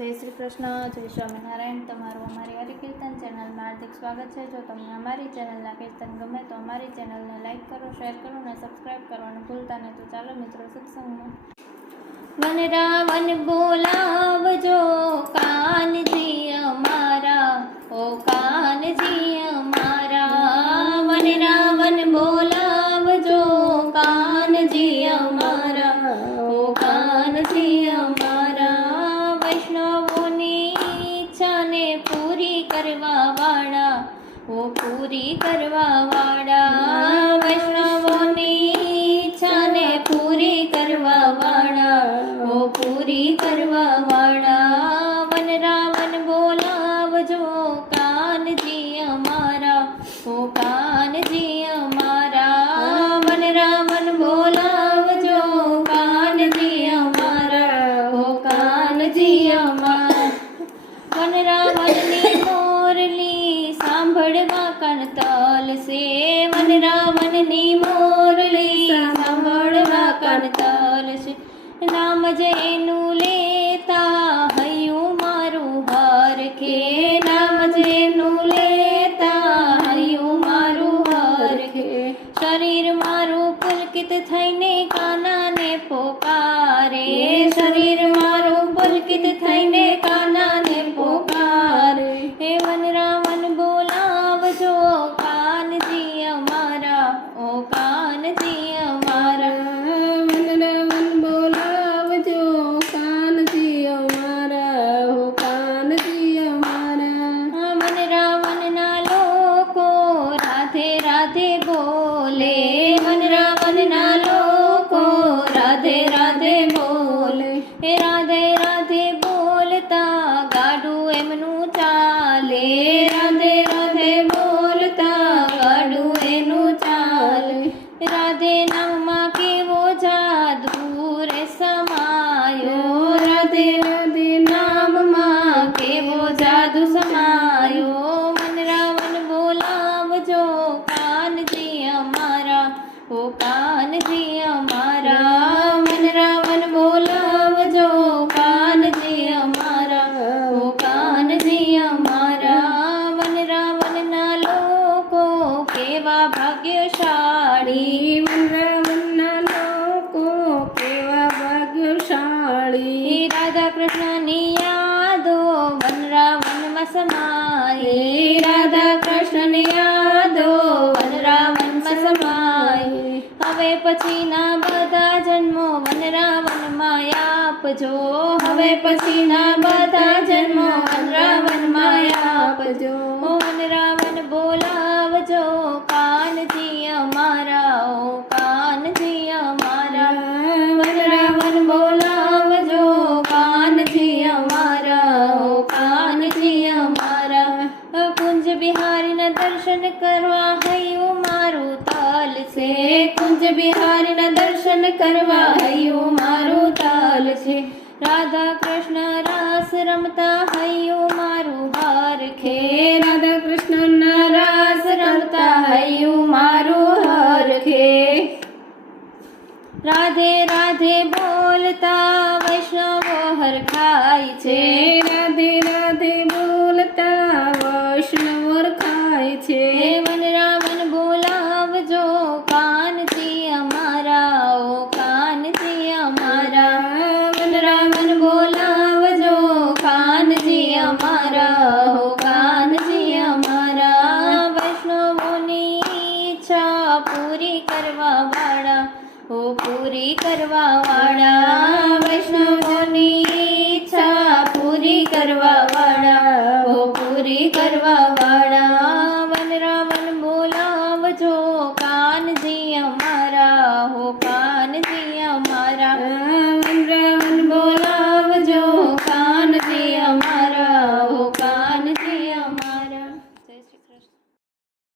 જય શ્રી કૃષ્ણ, જય સ્વામિનારાયણ। તમારું અમારી હરિકીર્તન ચેનલમાં હાર્દિક સ્વાગત છે। જો તમને અમારી ચેનલના કીર્તન ગમે તો અમારી ચેનલને લાઈક કરો, શેર કરો અને સબસ્ક્રાઈબ કરવાનું ભૂલતા નહીં। તો ચાલો મિત્રો સત્સંગમાં। વન રાવણ બોલાવજો કાનજી અમારા, ઓ કાનજી અમારા। વન રાવણ બોલાવજો કાનજી અમારા, ઓ કાનજી અમારા। વૈષ્ણવોની ઈચ્છાને પૂરી કરવા વાળા, ઓ પૂરી કરવા વાળા। વૈષ્ણવોની ઈચ્છાને પૂરી કરવા વાળા, ઓ પૂરી કરવા વાળા। વન રાવણ બોલાવજો કાનજી અમારા, ઓ કાનજી અમારા। વન રાવણ બોલાવજો કાનજી અમારા, ઓ કાનજી અમારા। વન રાવણની મોરલી સાંભળવા કાન તલસે, વન રાવણની મોરલી સાંભળવા કાન તલસે। નામ જેનું લેતા હૈયું મારું હરખે, નામ જેનું લેતા હૈયું મારું હરખે। શરીર મારું પુલકિત થઈને કાનાને પોકારે, શરીર મારું પુલકિત થઈને કાનાને પોકારે। હે વન રાવણ બોલાવજો કાનજી અમારા, ઓ કાનજી અમારા। વન રાવણ બોલાવજો કાનજી અમારા, ઓ કાનજી અમારા। વન રાવણના લોકો રાધે રાધે બોલે, વન રાવણના લોકો રાધે રાધે બોલે। હે રાધે રાધે બોલતા ગાડું એમનું ચાલે, રાધે રાધે બોલતા ગાડું એનું ચાલે। રાધે નામમાં કેવો જાદુ રે સમાયો, રાધે રાધે નામમાં કેવો જાદુ સમાયો। વન રાવણ બોલાવજો કાનજી અમારા, ઓ કાનજી અમારા। વન રાવણ બોલાવજો કાનજી અમારા, ઓ કાનજી અમારા। વન રાવણના લોકો કેવા ભાગ્યશાળી, વન રાવણના લોકો કેવા ભાગ્યશાળી। રાધા કૃષ્ણની યાદો વન રાવણમાં સમાઈ, રાધા કૃષ્ણની યાદો વન રાવણમાં સમાઈ। હવે પછીના બધા જન્મો વન રાવણમાં આપજો, હવે પછીના બધા જન્મો વન રાવણમાં આપજો। વન રાવણ બોલાવજો કાનજી અમારા, ઓ કાનજી અમારા। વન રાવણ બોલાવજો કાનજી અમારા, ઓ કાનજી અમારા। કુંજ બિહારીના દર્શન કરવા હૈયું મારું તલસે, કુંજ બિહારીના દર્શન કરવા હૈયું મારું તલસે। રાધા કૃષ્ણ રાસ રમતા હૈયું મારું હરખે, રાધા કૃષ્ણના રાસ રમતા હૈયું મારું હરખે। રાધે રાધે બોલતા વૈષ્ણવો હરખાય છે, રાધે રાધે બોલતા વૈષ્ણવ હરખાય છે। વન રાવણ બોલાવજો કાનજી અમારા, ઓ કાનજી અમારા। વન રાવણ બોલાવજો કાનજી અમારા, ઓ કાનજી અમારા। વૈષ્ણવોની ઈચ્છા પૂરી કરવા વાળા, ઓ પૂરી કરવા વાળા। વૈષ્ણવોની ઈચ્છા પૂરી કરવા વાળા, ઓ પૂરી કરવા વાળા। વન રાવણ બોલાવજો કાનજી અમારા, ઓ કાનજી અમારા।